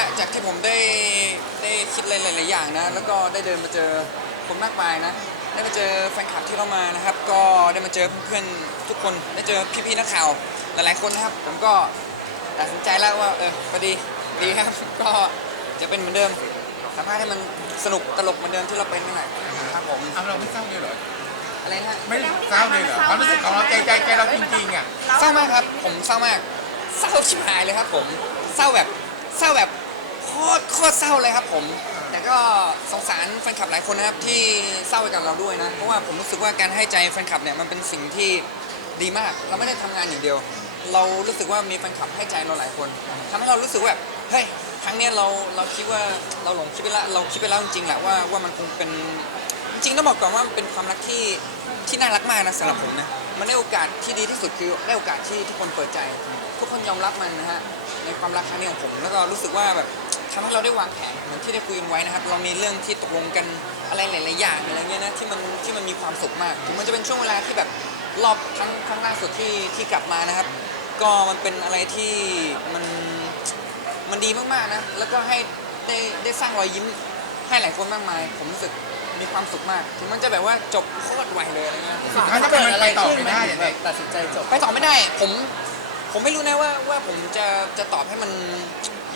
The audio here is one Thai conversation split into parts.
ะจากที่ผมได้ได้คิดหลาย ๆ อย่างนะ แล้วก็ได้เดินมาเจอคนมากมายนะ ได้มาเจอแฟนคลับที่เข้ามานะครับ ก็ได้มาเจอเพื่อนๆทุกคน ได้เจอพี่ ๆ นักข่าวหลาย ๆ คนนะครับ ผมก็ตัดสินใจแล้วว่าเออก็ดีดีครับ ก็จะเป็นเหมือนเดิมสัมภาษณ์ให้มันสนุกตลกเหมือนเดิมที่เราเป็นนี่แหละครับผมทำเราไม่เศร้าเลยเหรอ อะไรนะฮะไม่เศร้าเลยเหรอความรู้สึกของเราใจใจใจเราจริงๆอะ เศร้ามากครับ ผมเศร้ามาก เศร้าชิบหายเลยครับผม เศร้าแบบ เศร้าแบบโค ตรโคตรเศร้าเลยครับผม แต่ก็สงสารแฟนคลับหลายคนนะครับที่เศร้าไปกับเราด้วยนะ เพราะว่าผมรู้สึกว่าการให้ใจแฟนคลับเนี่ยมันเป็นสิ่งที่ดีมาก เราไม่ได้ทำงานอย่างเดียว เรารู้สึกว่ามีแฟนคลับให้ใจเราหลายคนทำให้เรารู้สึกว่าแบบเฮ้ยครั้งเนี้ยเราเราคิดว่าเราหลงคิดไปแล้วเราคิดไปแล้วจริงๆแหละว่าว่ามันคงเป็นจริงๆต้องบอกก่อนว่ามันเป็นความรักที่ที่น่ารักมากนะสำหรับผมนะมันได้โอกาสที่ดีที่สุดคือได้โอกาสที่ทุกคนเปิดใจ ทุกคนยอมรับมันนะฮะในความรักครั้งนี้ของผมแล้วก็รู้สึกว่าแบบ ทำให้เราได้วางแผนเหมือนที่ได้คุยกันไว้นะครับ เรามีเรื่องที่ตกลงกันอะไรหลาย ๆ อย่างอะไรเงี้ยนะที่มันที่มันมีความสุขมาก ถึงมันจะเป็นช่วงเวลาที่แบบรอบครั้งครั้งล่าสุดที่ที่กลับมานะครับ ก็มันเป็นอะไรที่มันมันดีมาก ๆ นะ แล้วก็ให้ได้ได้สร้างรอยยิ้มให้หลายคนมากมาย ผมรู้สึกมีความสุขมาก ถึงมันจะแบบว่าจบโคตรไวเลยอะไรเงี้ยสุดท้ายถ้าเป็นมันไปต่อไม่ได้อย่างไรตัดสินใจจบไปต่อไม่ได้ ผม ผมไม่รู้นะว่าว่าผมจะจะตอบให้มัน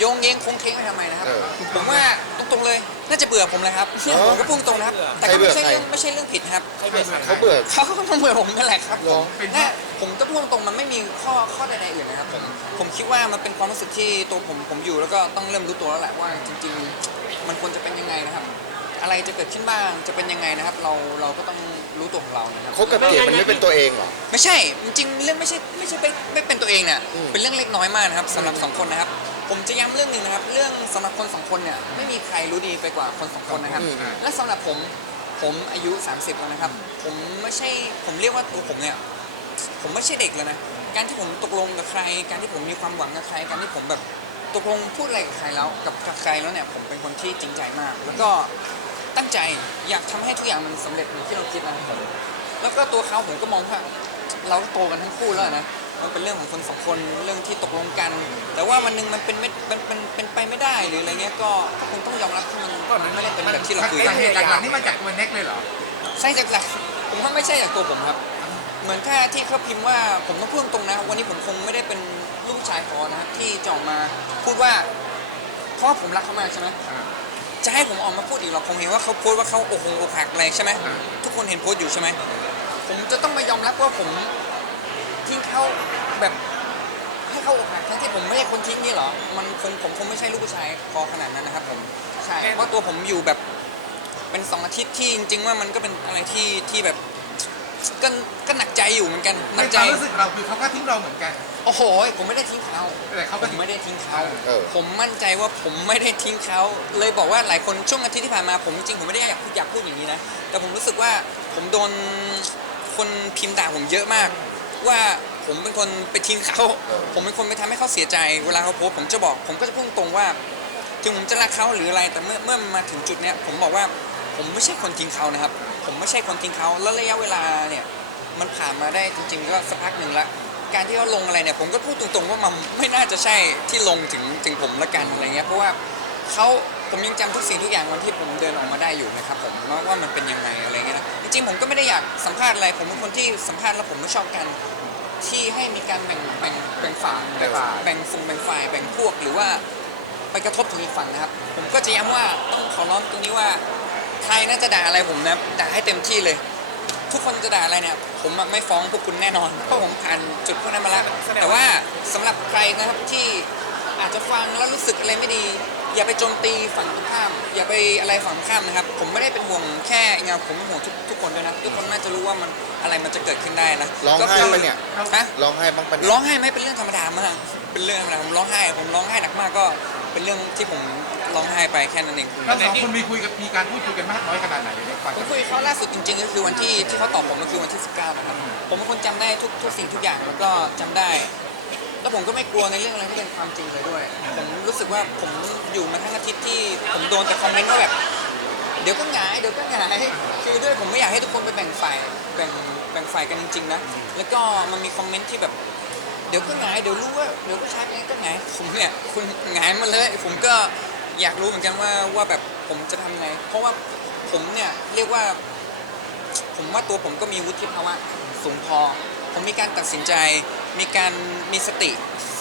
โยงเยงโค้งเค้งไปทำไมนะครับ เออผมว่าตรงๆเลยน่าจะเบื่อผมเลยครับอ๋อผมก็พูดตรงนะครับ แต่ก็ใครเบื่ไม่อใช่ใคร เรื่องไม่ใช่เรื่องผิดนะครับให้เบิกเขาเบื่อ เขาก็ต้องเบื่อผมนั่นแหละครับหรอผมน่าผมก็พูดตรงๆมันไม่มีข้อข้อใดๆอื่นนะครับผมผมคิดว่ามันเป็นความรู้สึกที่ตัวผมผมอยู่แล้วก็ต้องเริ่มรู้ตัวแล้วแหละว่าจริง ๆ มันควรจะเป็นยังไงนะครับ อะไรจะเกิดขึ้นบ้างจะเป็นยังไงนะครับ เราเราก็ต้องรู้ตัวของเรานะครับคบกับเกดมันไม่เป็นตัวเองเหรอ ไม่ใช่จริงๆเรื่องไม่ใช่ไม่ใช่ไม่ไม่เป็นตัวเองเนี่ยอืม เป็นเรื่องเล็กน้อยมากนะครับสำหรับสองคนนะครับ ผมจะย้ำเรื่องหนึ่งนะครับ เรื่องสำหรับคนสองคนเนี่ยไม่มีใครรู้ดีไปกว่าคนสองคนนะครับ อืมและสำหรับผมผมอายุ 30 แล้วนะครับ ผมไม่ใช่ผมเรียกว่าตัวผมเนี่ยผมไม่ใช่เด็กแล้วนะการที่ผมตกลงกับใคร การที่ผมมีความหวังกับใคร การที่ผมแบบตกลงพูดอะไรกับใครแล้วกับกับใครแล้วเนี่ยผมเป็นคนที่จริงใจมาก แล้วก็ตั้งใจอยากทำให้ทุกอย่างมันสำเร็จเหมือนที่เราคิดนะครับผมแล้วก็ตัวเขาผมก็มองว่าเราก็โตกันทั้งคู่แล้วนะ มันเป็นเรื่องของคนสองคนเรื่องที่ตกลงกัน แต่ว่าวันหนึ่งมันเป็นไม่มันเป็นเป็นไปไม่ได้หรืออะไรเงี้ยก็ก็คงต้องยอมรับที่มันมันไม่ได้เป็นแบบที่เราคุยสากันเหตุหลักๆนี่มาจากตัวเน็กเลยเหรอ ใช่จากหลักผมว่าไม่ใช่จากตัวผมครับ เหมือนแค่ที่เขาพิมพ์ว่าผมต้องพูดตรงๆนะ วันนี้ผมคงไม่ได้เป็นลูกผู้ชายพอนะครับที่จะออกมาพูดว่าเพราะว่าผมรักเขามากใช่ไหมอ่าจะให้ผมออกมาพูดอีกหรอผมเห็นว่าเขาโพสต์ว่าเขาอกหงอกหักอะไรใช่ไหมอ่าทุกคนเห็นโพสต์อยู่ใช่ไหมผมจะต้องมายอมรับว่าผม ทิ้งเขาแบบให้เขาอกหักทั้งที่ผมไม่ใช่คนทิ้งนี่เหรอ มันคงผมคงไม่ใช่ลูกผู้ชายพอขนาดนั้นนะครับผม ใช่ เพราะตัวผมอยู่แบบเป็นสองอาทิตย์ที่จริง ๆ ว่ามันก็เป็นอะไรที่ที่แบบก็ก็หนักใจอยู่เหมือนกันหในนักคใจวามรู้สึกเราคือเขาก็ทิ้งเราเหมือนกัน โอ้โห ผมไม่ได้ทิ้งเขาแต่เขาผก็มทิ้งไม่ได้ทิ้งเขาเออ ผมมั่นใจว่าผมไม่ได้ทิ้งเขา เลยบอกว่าหลายคนช่วงอาทิตย์ที่ผ่านมาผมจริงๆผมไม่ได้อยากพูดอยากพูดอย่างนี้นะ แต่ผมรู้สึกว่าผมโดนคนพิมพ์ด่าผมเยอะมาก ว่าผมเป็นคนไปทิ้งเขา ผมเป็นคนไปทำให้เขาเสียใจ เวลาเขาโพสต์ผมจะบอก ผมก็จะพูดตรงๆว่าถึงผมจะรักเขาหรืออะไร แต่เมื่อเมื่อมาถึงจุดเนี้ยผมบอกว่าผมไม่ใช่คนทิ้งเขานะครับ ผมไม่ใช่คนทิ้งเขา แล้วระยะเวลาเนี่ยมันผ่านมาได้จริง ๆ ก็สักพักหนึ่งละ การที่เขาลงอะไรเนี่ยผมก็พูดตรงๆว่ามันไม่น่าจะใช่ที่ลงถึงถึงผมละกันอะไรเงี้ย เพราะว่าเขา ผมยังจำทุกสิ่งทุกอย่างวันที่ผมเดินออกมาได้อยู่นะครับผมว่าว่ามันเป็นยังไงอะไรเงี้ยนะจริงๆผมก็ไม่ได้อยากสัมภาษณ์อะไรผมเป็นคนที่สัมภาษณ์แล้วผมไม่ชอบการที่ให้มีการแบ่งแบ่งแบ่งฝ่ายแบ่งแบ่งฟุงแบ่งฝ่ายแบ่งพวกหรือว่าไปกระทบถึงอีกฝั่งนะครับ ผมก็จะย้ำว่าต้องขอร้องตรงนี้ว่าใครน่าจะด่าอะไรผมนะด่าให้เต็มที่เลย ทุกคนจะด่าอะไรเนี่ย ผมอะไม่ฟ้องพวกคุณแน่นอนเพราะผมผ่านจุดพวกนั้นมาแล้วแต่ว่าสำหรับใครนะครับที่อาจจะฟังแล้วรู้สึกอะไรไม่ดี อย่าไปโจมตีฝั่งตรงข้าม อย่าไปอะไรฝั่งตรงข้ามนะครับ ผมไม่ได้เป็นห่วงแค่เงาผมเป็นห่วงทุกทุกคนด้วยนะ ทุกคนน่าจะรู้ว่ามันอะไรมันจะเกิดขึ้นได้นะร้องก็ไห้คืปะเนี่ย ฮะ ร้องไห้บ้างปะเนี่ยร้องไห้ไหมเป็นเรื่องธรรมดามาก เป็นเรื่องธรรมดาผมร้องไห้ ผมร้องไห้หนักมากก็เป็นเรื่องที่ผมร้องไห้ไปแค่นั้นเองเราสองคนมีคุยกับมีการพูดคุยกันมากน้อยขนาดไหนในความผมคุยกับเขาล่าสุดจริง ๆ ก็คือวันที่ที่เขาตอบผมก็คือวันที่ 19นะครับ ผมเป็นคนจำได้ทุกทุกสิ่งทุกอย่างแล้วก็จำได้ แล้วผมก็ไม่กลัวในเรื่องอะไรที่เป็นความจริงเลยด้วย ผมรู้สึกว่าผมอยู่มาทั้งอาทิตย์ที่ผมโดนแต่คอมเมนต์ว่าแบบ เดี๋ยวก็หงายเดี๋ยวก็หงายคือด้วยผมไม่อยากให้ทุกคนไปแบ่งฝ่ายแบ่งแบ่งฝ่ายกันจริงๆนะ แล้วก็มันมีคอมเมนต์ที่แบบ เดี๋ยวก็หงายเดี๋ยวรู้ว่าเดี๋ยวก็ชักเองก็หงายผมเนี่ยคุณหงายมาเลย ผมก็อยากรู้เหมือนกันว่าว่าแบบผมจะทำไง เพราะว่าผมเนี่ยเรียกว่า ผมว่าตัวผมก็มีวุฒิภาวะสูงพอ ผมมีการตัดสินใจ มีการมีสติ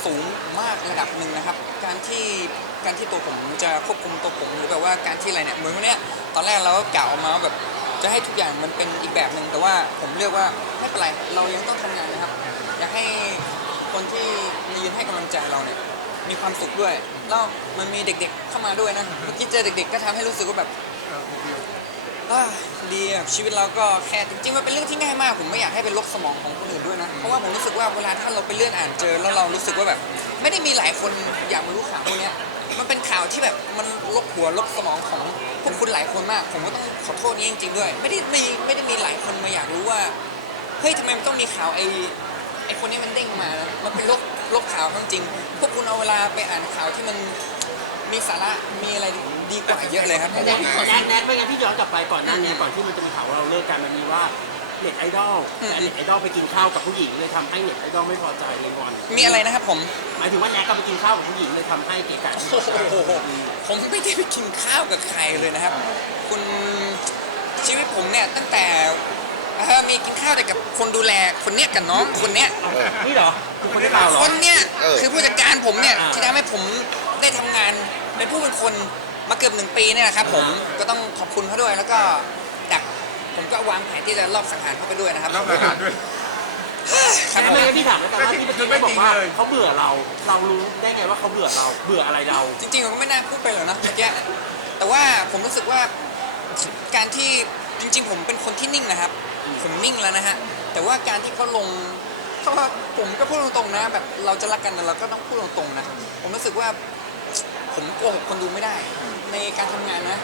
สูงมากระดับหนึ่งนะครับ การที่การที่ตัวผมจะควบคุมตัวผมหรือแบบว่าการที่อะไรเนี่ยเหมือนวันเนี้ยตอนแรกเราก็กล่าวออกมาว่าแบบจะให้ทุกอย่างมันเป็นอีกแบบหนึ่งแต่ว่าผมเลือกว่าไม่เป็นไรเรายังต้องทำงานนะครับอยากให้คนที่มายืนให้กำลังใจเราเนี่ยมีความสุขด้วยแล้วมันมีเด็กๆเข้ามาด้วยนะเมื่อกี้เจอเด็ก ๆ ก็ทำให้รู้สึกว่าแบบอ่าดีอะชีวิตเราก็แค่จริงๆมันเป็นเรื่องที่ง่ายมาก ผมไม่อยากให้เป็นลกสมองของคนอื่นด้วยนะ เพราะว่าผมรู้สึกว่าเวลาถ้าเราไปเลื่อนอ่านเจอแล้วเรารู้สึกว่าแบบ ไม่ได้มีหลายคนอยากมารู้ข่าวพวกเนี้ยมันเป็นข่าวที่แบบมันลกหัวลกสมองของพวกคุณหลายคนมาก ผมก็ต้องขอโทษนี้จริงๆด้วย ไม่ได้มีไม่ได้มีหลายคนมาอยากรู้ว่าเฮ้ยทำไมมันต้องมีข่าวไอ้ไอ้คนนี้มันเด้งมานะมันเป็นลกลกข่าวทั้งจริง พวกคุณเอาเวลาไปอ่านข่าวที่มันมีสาระมีอะไรดีกว่าเยอะเลยครับ แน็กแน็กแน็กไม่งั้นพี่ย้อนกลับไปก่อนหน้านี้ก่อนที่มันจะมีข่าวว่าเราเลิกกันมันมีว่า เน็ตไอดอลแต่เน็ตไอดอลไปกินข้าวกับผู้หญิงเลยทำให้เน็ตไอดอลไม่พอใจเลยงอนมีอะไรนะครับผม หมายถึงว่าแน็กก็ไปกินข้าวกับผู้หญิงเลยทำให้เกะกะโอ้โหผมไม่ได้ไปกินข้าวกับใครเลยนะครับ คุณชีวิตผมเนี่ยตั้งแต่เอ่อมีกินข้าวแต่กับคนดูแลคนเนี้ยกับน้องคนเนี้ยนี่เหรอคือคนที่เปล่าเหรอคนเนี้ยเออคือผู้จัดการผมเนี่ยอ่าที่ทำให้ผมได้ทำงานเป็นผู้เป็นคนมาเกือบหนึ่งปีเนี่ยนะครับผมก็ต้องขอบคุณเขาด้วยแล้วก็ดัก ผมก็วางแผนที่จะลอบสังหารเขาไปด้วยนะครับเราประกาศด้วยครับผแต่มไม่งั้นพี่ถามแล้วกันว่าที่เมื่อกี้เขาบอกว่าเขาเบื่อเรา เรารู้ได้ไงว่าเขาเบื่อเรา เบื่ออะไรเรา จริงๆผมก็ไม่น่าพูดไปหรอกนะเมื่อกี้แต่ว่าผมรู้สึกว่าการที่จริง ๆ ผมเป็นคนที่นิ่งนะครับ ผมนิ่งแล้วนะฮะแต่ว่าการที่เขาลงเพราะว่าผมก็พูดตรงๆนะ แบบเราจะรักกันเราก็ต้องพูดตรงๆนะผมรู้สึกว่าผมโกหกคนดูไม่ได้ ในการทำงานนะ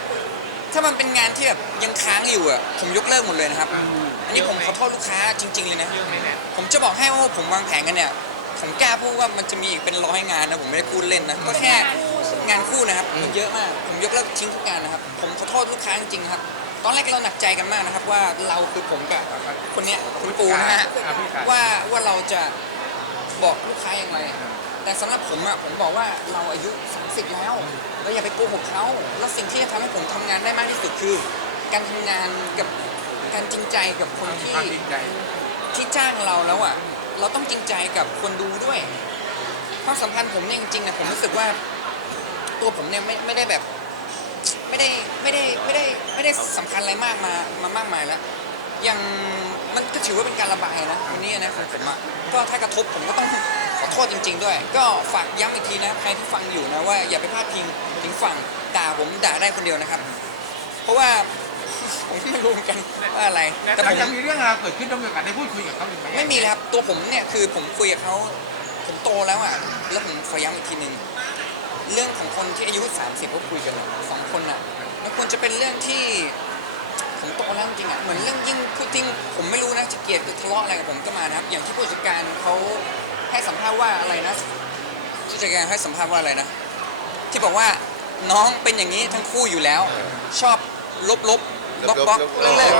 ถ้ามันเป็นงานที่แบบยังค้างอยู่อะผมยกเลิกหมดเลยนะครับ อันนี้ผมขอโทษลูกค้าจริง ๆ เลยนะผมจะบอกให้ว่าผมวางแผนกันเนี่ยผมกล้าพูดว่ามันจะมีอีกเป็นร้อยงานนะผมไม่ได้พูดเล่นนะก็แค่งานคู่นะครับมันเยอะมาก ผมยกเลิกทิ้งทุกงานนะครับ ผมขอโทษลูกค้าจริงๆนะครับ ตอนแรกเราหนักใจกันมากนะครับ ว่าเราคือผมกับคนเนี้ยคุณปูนะฮะอะพี่ครับ ว่าว่าเราจะบอกลูกค้าอย่างไร แต่สำหรับผมอะผมบอกว่าเราอายุ 30 แล้วเราอย่าไปโกหกเขาแล้วสิ่งที่จะทำให้ผมทำงานได้มากที่สุดคือ การทำงานกับการจริงใจกับคนที่ความจริงใจที่จ้างเราแล้วอะเราต้องจริงใจกับคนดูด้วยความสัมพันธ์ผมเนี่ยจริงๆนะผมรู้สึกว่า ตัวผมเนี่ยไม่ไม่ได้แบบ ไม่ได้ไม่ได้ไม่ได้ไม่ได้สำคัญอะไรมากมามามากมายแล้วยังมันก็ถือว่าเป็นการระบายนะวันนี้นะของผมอะก็ถ้ากระทบผมก็ต้อง ขอโทษจริง ๆ ด้วย ก็ฝากย้ำอีกทีนะใครที่ฟังอยู่นะว่าอย่าไปพลาดพิงถึงฝั่งด่าผมด่าได้คนเดียวนะครับ เพราะว่าผมก็ไม่รู้เหมือนกันว่าอะไรแต่แต่ผมยังมีเรื่องราวเกิดขึ้นต้องมีโอกาสได้พูดคุยกับเขาหรือไม่ไม่มีเลยครับตัวผมเนี่ยคือผมคุยกับเขาผมโตแล้วอะแล้วผมขอย้ำอีกทีหนึ่งเรื่องของคนที่อายุ 30ก็คุยกันสองคนอะมันควรจะเป็นเรื่องที่ ผมโตแล้วจริงๆอะเหมือนเรื่องยิ่งพูดจริงผมไม่รู้นะจะเกลียดหรือทะเลาะอะไรกับผมก็มานะครับ อย่างที่ผู้จัดการเขา ให้สัมภาษณ์ว่าอะไรนะผู้จัดการให้สัมภาษณ์ว่าอะไรนะ ที่บอกว่าน้องเป็นอย่างนี้ทั้งคู่อยู่แล้ว ชอบลบลบๆบล็อกบล็อกเลิกเลิก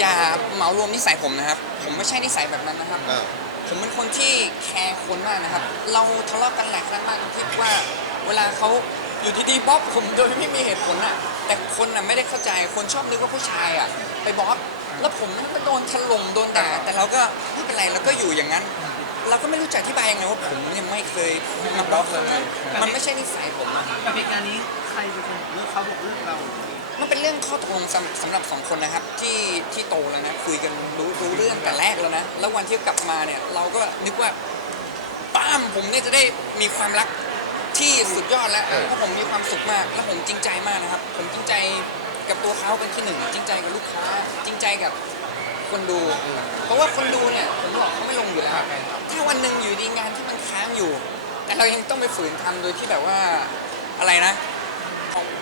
อย่าเหมารวมนิสัยผมนะครับ ผมไม่ใช่นิสัยแบบนั้นนะครับอ่าผมเป็นคนที่แคร์คนมากนะครับ เราทะเลาะกันหลายครั้งมากที่ว่าเวลาเขาอยู่ดีๆบ๊อบผมโดยไม่มีเหตุผลอะแต่คนอะไม่ได้เข้าใจคนชอบนึกว่าผู้ชายอะไปบ๊อบแล้วผมก็โดนถล่มโดนด่าแต่เราก็ไม่เป็นไรเราก็อยู่อย่างนั้น เราก็ไม่รู้จะอธิบายยังไงว่าผมยังไม่เคยมาบ๊อบเลย มันไม่ใช่นิสัยผมอะกับเหตุการณ์นี้ใครเป็นคนบอกเลิกเขาบอกเลิกเรามันเป็นเรื่องข้อตกลงสำสำหรับสองคนนะครับ ที่ที่โตแล้วนะคุยกันรู้รู้เรื่องแต่แรกแล้วนะแล้ววันที่กลับมาเนี่ยเราก็นึกว่าป้ามผมเนี่ยจะได้มีความรักที่สุดยอดแล้วเพราะผมมีความสุขมากแล้วผมจริงใจมากนะครับ ผมจริงใจกับตัวเขาเป็นที่หนึ่งจริงใจกับลูกค้าจริงใจกับ คนดู เพราะว่าคนดูเนี่ยผมบอกเขาไม่ลงอยู่แล้ว ถ้าวันหนึ่งอยู่ดีงานที่มันค้างอยู่ แต่เรายังต้องไปฝืนทำโดยที่แบบว่าอะไรนะ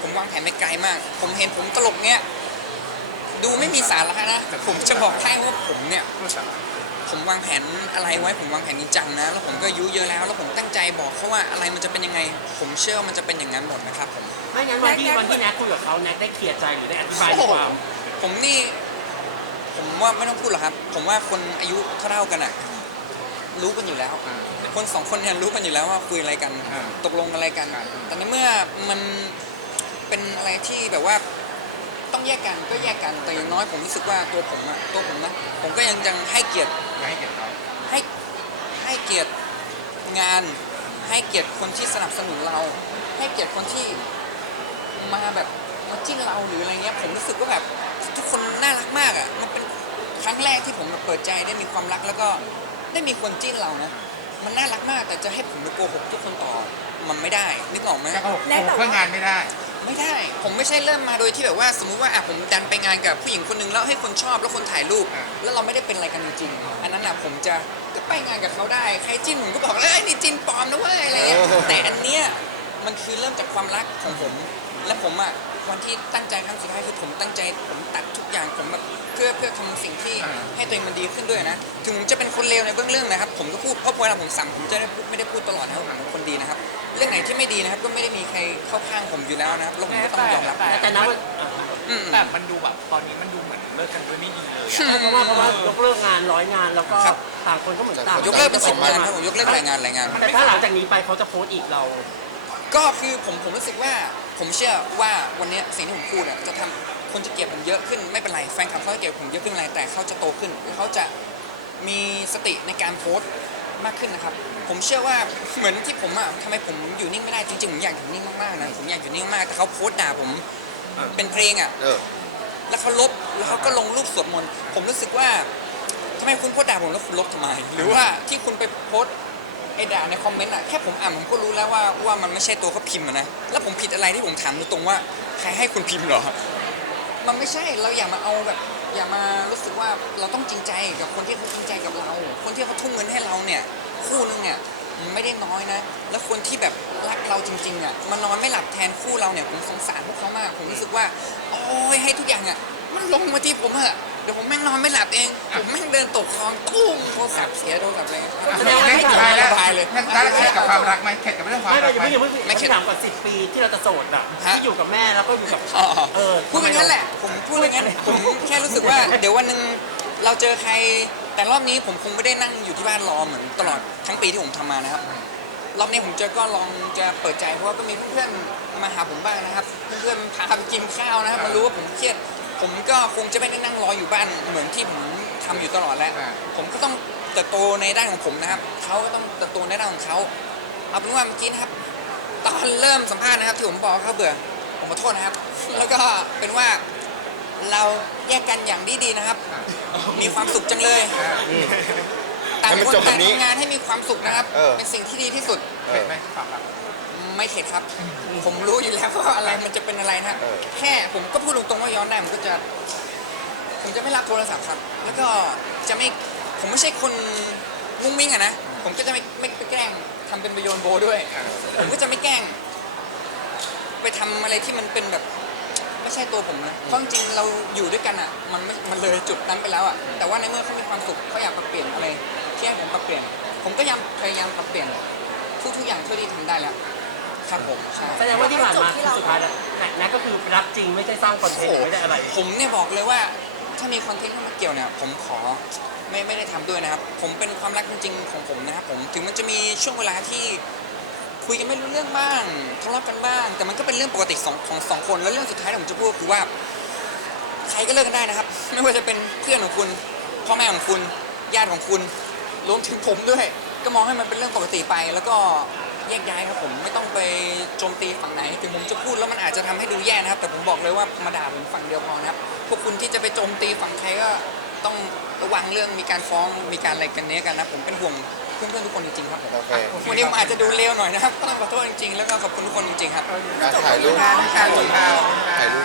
ผมวางแผนไปไกลมาก ผมเห็นผมตลกเนี้ยดูไม่มีสาระนะผมจะบอกให้ว่าผมเนี่ยผมวางแผนอะไรไว้ผมวางแผนจริงจังนะ แล้วผมก็อายุเยอะแล้ว แล้วผมตั้งใจบอกเขาว่าอะไรมันจะเป็นยังไง ผมเชื่อว่ามันจะเป็นอย่างนั้นหมดนะครับผมไม่งั้นวันที่วันที่แน็กคุยกับเขาแน็กได้เคลียร์ใจหรือได้อธิบายในความผมนี่ ผมว่าไม่ต้องพูดหรอกครับ ผมว่าคนอายุเท่าๆกันอะ รู้กันอยู่แล้วคนสองคนเนี่ยรู้กันอยู่แล้วว่าคุยอะไรกัน อ่าตกลงอะไรกันครับแต่ในเมื่อมันเป็นอะไรที่แบบว่าต้องแยกกันก็แยกกัน แต่อย่างน้อยผมรู้สึกว่าตัวผมอะตัวผมนะ ผมก็ยังยังให้เกียรติ อย่าให้เกียรติเขาให้ให้เกียรติงาน ให้เกียรติคนที่สนับสนุนเรา ให้เกียรติคนที่มาแบบมาจิ้นเราหรืออะไรเงี้ยผมรู้สึกว่าแบบทุกคนน่ารักมากอะมันเป็น ครั้งแรกที่ผมแบบเปิดใจได้มีความรักแล้วก็ได้มีคนจิ้นเรานะมันน่ารักมากแต่จะให้ผมไปโกหกทุกคนต่อ มันไม่ได้ นึกออกไหมจะโกหกโกหกเพื่องานไม่ได้ ไม่ได้ ผมไม่ใช่เริ่มมาโดยที่แบบว่า สมมุติว่าอะผมดันไปงานกับผู้หญิงคนหนึงแล้วให้คนชอบแล้วคนถ่ายรูป อ่า แล้วเราไม่ได้เป็นอะไรกันจริงๆอันนั้นอะผมจะก็ไปงานกับเขาได้ ใครจิ้นผมก็บอกเลยไอ้ยนี่จิ้นปลอมนะเว้ยอะไรเงี้ยแต่อันเนี้ยมันคือเริ่มจากความรักของผม และผมอะวันที่ตั้งใจครั้งสุดท้ายคือผมตั้งใจผมตัดทุกอย่างผมแบบเพื่อเพื่อทำสิ่งที่อ่าให้ตัวเองมันดีขึ้นด้วยนะ ถึงผมจะเป็นคนเลวในเบื้องเรื่องนะครับ ผมก็พูดเพราะเวลาผมสั่งผมจะได้พูดไม่ได้พูดตลอดนะครับผมเป็นคนดีนะครับ เรื่องไหนที่ไม่ดีนะครับก็ไม่ได้มีใครเข้าข้างผมอยู่แล้วนะครับแล้วผมก็ต้องยอมรับแต่นะวันอืม แต่มันดูแบบตอนนี้มันดูเหมือนเลิกกันด้วยไม่ดีเลยเพราะว่าเพราะว่ายกเลิกงานร้อยงานแล้วก็ครับ ต่างคนก็เหมือนต่างยกเลิกเป็นสิบงานครับผมยกเลิกรายงานรายงาน แต่ถ้าหลังจากนี้ไปเขาจะโพสต์อีกเรา ก็คือผมผมรู้สึกว่า ผมเชื่อว่าวันเนี้ยสิ่งที่ผมพูดอะจะทำคนจะเกลียดผมเยอะขึ้นไม่เป็นไรแฟนคลับเขาจะเกลียดผมเยอะขึ้นอะไรแต่เขาจะโตขึ้นเขาจะมีสติในการโพสต์มากขึ้นนะครับ ผมเชื่อว่าเหมือนที่ผมอะทำไมผมอยู่นิ่งไม่ได้จริงๆผมอยากอยู่นิ่งมากๆนะผมอยากอยู่นิ่งมากแต่เขาโพสต์ด่าผมเป็นเพลงอะเออแล้วเขาลบแล้วเขาก็ลงรูปสวดมนต์ผมรู้สึกว่าทำไมคุณโพสต์ด่าผมแล้วคุณลบทำไม หรือว่าที่คุณไปโพสต์ ไอ้ด่าในคอมเมนต์อะแค่ผมอ่านผมก็รู้แล้วว่าว่ามันไม่ใช่ตัวเขาพิมพ์อะนะแล้วผมผิดอะไรที่ผมถามตรงๆว่าใครให้คุณพิมพ์เหรอ มันไม่ใช่เราอย่ามาเอาแบบ อย่ามารู้สึกว่าเราต้องจริงใจกับคนที่เขาจริงใจกับเรา คนที่เขาทุ่มเงินให้เราเนี่ยคู่นึงเนี่ยไม่ได้น้อยนะ แล้วคนที่แบบรักเราจริงๆอะมันนอนไม่หลับแทนคู่เราเนี่ยผมสงสารพวกเขามาก ผมรู้สึกว่าโอ้ยให้ทุกอย่างอะมันลงมาที่ผมเถอะ ดี๋ยวผมแม่งนอนไม่หลับเอง ผมแม่งเดินตกคลองตุ้มโทรศัพท์เสียโทรศัพท์อะไรเงี้ยแสดงว่างั้นสุดท้ายแล้วตายเลย งั้นสุดท้ายแล้วเครียดกับความรักไหมเครียดกับเรื่องความไม่รัไม่กยังไหมไม่ยังไม่ไม่ถามก่อนสิบปีที่เราจะโสดแบบฮะที่อยู่กับแม่แล้วก็อยู่กับอ๋อเออพูดอย่างนั้นแหละ ผมพูดอย่างนั้น ผมแค่รู้สึกว่า เดี๋ยววันหนึ่งเราเจอใคร แต่รอบนี้ผมคงไม่ได้นั่งอยู่ที่บ้านรอเหมือนตลอดทั้งปีที่ผมทำมานะครับ รอบนี้ผมจะก็ลองจะเปิดใจเพราะว่าก็มีเพื่อนมาหาผมบ้างนะครับ เพื่อนๆพาไปกินข้าวนะครับมารู้ว่าผมเครียด ผมก็คงจะไม่ได้นั่งรออยู่บ้านเหมือนที่ผมทำอยู่ตลอดแล้ว อ่า ผมก็ต้องเติบโตในด้านของผมนะครับเขาก็ต้องเติบโตในด้านของเขาเอาเป็นว่าเมื่อกี้นะครับ ตอนเริ่มสัมภาษณ์นะครับที่ผมบอกว่าเขาเบื่อผมขอโทษนะครับ แล้วก็เป็นว่าเราแยกกันอย่างดีๆนะครับ มีความสุขจังเลยต่างให้มันคนจบแบต่างบนี้ทำงานให้มีความสุขนะครับ เออ เป็นสิ่งที่ดีที่สุด เอเข็ดอไหมความรักไม่เข็ดครับ ผมรู้อยู่แล้วว่าอะไรมันจะเป็นอะไรนะเออแค่ผมก็พูดตรงๆว่าย้อนได้ผมก็จะ ผมจะไม่รับโทรศัพท์ครับ แล้วก็จะไม่ ผมไม่ใช่คนมุ้งมิ้งอะนะ ผมก็จะไม่ไม่ไปแกล้งทำเป็นประโยชน์โบด้วย ผมก็จะไม่แกล้ง ไปทำอะไรที่มันเป็นแบบ ไม่ใช่ตัวผมนะ เพราะจริงๆเราอยู่ด้วยกันอะมันไม่มันเลยจุดนั้นไปแล้วอะแต่ว่าในเมื่อเขามีความสุขเขาอยากปรับเปลี่ยนอะไรที่ให้ผมปรับเปลี่ยน ผมก็ยังพยายามปรับเปลี่ยน ทุกทุกๆอย่างเท่าที่ทำได้แล้วครับผมใช่ แสดงว่าที่ผ่านมาคือสุดท้ายแล้วแนะก็คือรักจริงไม่ได้สร้างคอนเทนต์ไม่ได้อะไร ผมเนี่ยบอกเลยว่าถ้ามีคอนเทนต์เข้ามาเกี่ยวเนี่ยผมขอไม่ไม่ได้ทำด้วยนะครับ ผมเป็นความรักจริงๆของผมนะครับผมถึงมันจะมีช่วงเวลาที่คุยกันไม่รู้เรื่องบ้างทะเลาะกันบ้าง แต่มันก็เป็นเรื่องปกติสองของสองคนแล้วเรื่องสุดท้ายที่ผมจะพูดคือว่า ใครก็เลิกกันได้นะครับ ไม่ว่าจะเป็นเพื่อนของคุณ พ่อแม่ของคุณญาติของคุณรวมถึงผมด้วย ก็มองให้มันเป็นเรื่องปกติไป แล้วก็แยกย้ายครับผมไม่ต้องไปโจมตีฝั่งไหนถึงผมจะพูดแล้วมันอาจจะทำให้ดูแย่นะครับ แต่ผมบอกเลยว่ามาด่าผมฝั่งเดียวพอนะครับพวกคุณที่จะไปโจมตีฝั่งใครก็ต้องระวังเรื่องมีการฟ้องมีการอะไรกันเนี้ยกันนะผมเป็นห่วงเพื่อนๆทุกคนจริงๆครับผมโอเค วันนี้ผมอาจจะดูเลวหน่อยนะครับก็ต้องขอโทษจริงๆแล้วก็ขอบคุณทุกคนจริงๆครับอะถ่ายรูป ถ่ายรูปถ่ายรูป